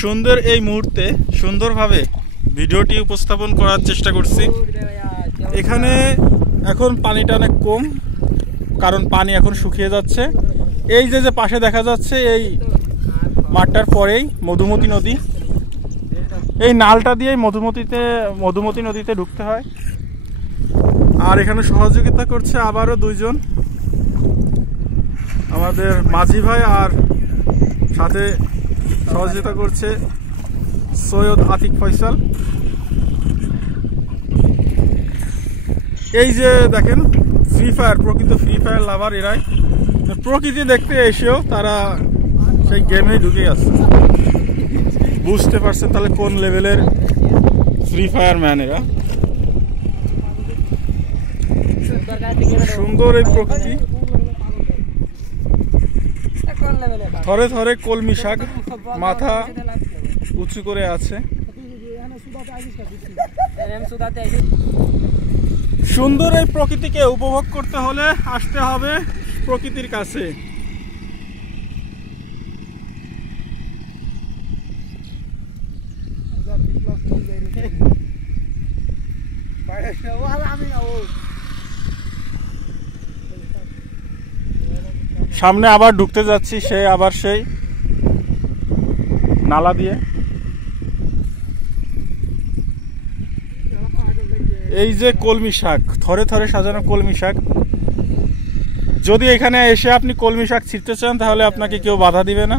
সুন্দর এই মুহূর্তে সুন্দরভাবে ভিডিওটি উপস্থাপন করার চেষ্টা করছি। এখানে এখন পানিটা অনেক কম, কারণ পানি এখন শুকিয়ে যাচ্ছে। এই যে পাশে দেখা যাচ্ছে এই মাঠটার পরেই মধুমতি নদী। এই নালটা দিয়ে মধুমতি নদীতে ঢুকতে হয়। আর এখানে সহযোগিতা করছে আবারও দুইজন, আমাদের মাঝি ভাই, আর সাথে সহযোগিতা করছে সৈয়দ আতিক ফয়সাল। এই যে দেখেন ফ্রি ফায়ার, প্রকৃত ফ্রি ফায়ার লাভার এরাই। প্রকৃতি দেখতে এসেও তারা সেই গেমেই ঢুকে আছে। বুঝতে পারছেন তাহলে কোন লেভেলের ফ্রি ফায়ার ম্যান এরা। সুন্দর এই প্রকৃতি, থরে থরে কলমি শাক মাথা উঁচু করে আছে। সুন্দর এই প্রকৃতিকে উপভোগ করতে হলে আসতে হবে প্রকৃতির কাছে। সামনে আবার ঢুকতে যাচ্ছি সেই নালা দিয়ে। এই যে কলমি শাক, থরে থরে সাজানো কলমি শাক। যদি এখানে এসে আপনি কলমি শাক ছিঁড়তে চান তাহলে আপনাকে কেউ বাধা দিবে না।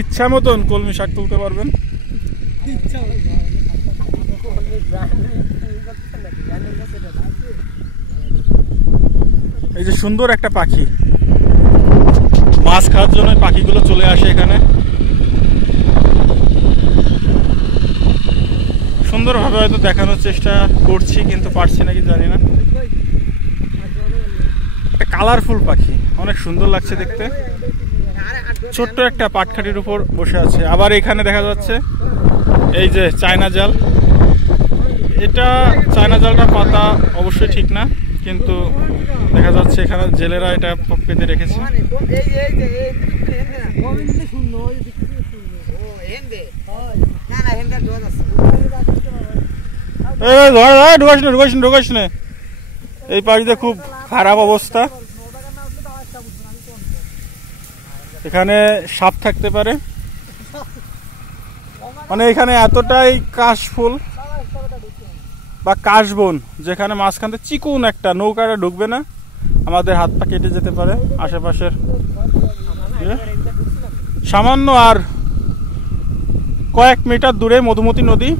ইচ্ছা মতন কলমি শাক তুলতে পারবেন। এই যে সুন্দর একটা পাখি, মাছ খাওয়ার জন্য পাখিগুলো চলে আসে এখানে। সুন্দরভাবে হয়তো দেখানোর চেষ্টা করছি, কিন্তু পারছি নাকি জানি না। একটা কালারফুল পাখি, অনেক সুন্দর লাগছে দেখতে। ছোট্ট একটা পাটখাটির উপর বসে আছে। আবার এখানে দেখা যাচ্ছে এই যে চায়না জাল। এটা চায়না জালটা পাতা অবশ্যই ঠিক না, কিন্তু দেখা যাচ্ছে এখানে জেলেরা এটা পেতে রেখেছে। এই পাশে খুব খারাপ অবস্থা, এখানে সাপ থাকতে পারে। মানে এখানে এতটাই কাশফুল বা কাশবন, যেখানে মাঝখান থেকে চিকুন একটা নৌকাটা ঢুকবে না, আমাদের হাত পা কেটে যেতে পারে। আশেপাশের সামান্য আর কয়েক মিটার দূরে মধুমতি নদী,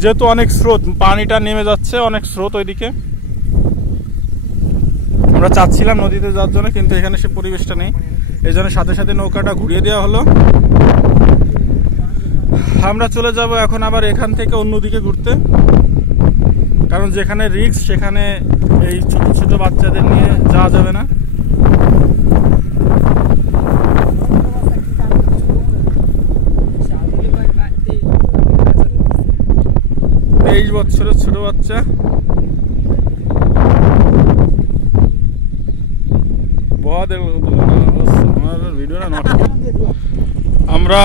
যেহেতু অনেক স্রোত, পানিটা নেমে যাচ্ছে, অনেক স্রোত ওইদিকে। আমরা চাচ্ছিলাম নদীতে যাওয়ার জন্য, কিন্তু এখানে সে পরিবেশটা নেই, এই জন্য সাথে সাথে নৌকাটা ঘুরিয়ে দেওয়া হলো। আমরা চলে যাব এখন আবার এখান থেকে অন্যদিকে ঘুরতে, কারণ যেখানে রিস্ক সেখানে এই ছোট ছোট বাচ্চাদের নিয়ে যাওয়া যাবে না। 23 বছরের ছোট বাচ্চা। আমরা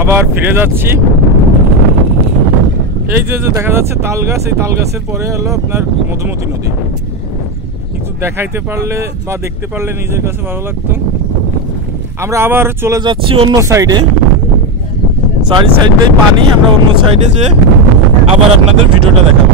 আবার ফিরে যাচ্ছি। এই যে দেখা যাচ্ছে তাল গাছ, এই তাল গাছের পরে হলো আপনার মধুমতি নদী। একটু দেখাইতে পারলে বা দেখতে পারলে নিজের কাছে ভালো লাগতো। আমরা আবার চলে যাচ্ছি অন্য সাইডে, চারি সাইডেই পানি। আমরা অন্য সাইডে যে আবার আপনাদের ভিডিওটা দেখাবো।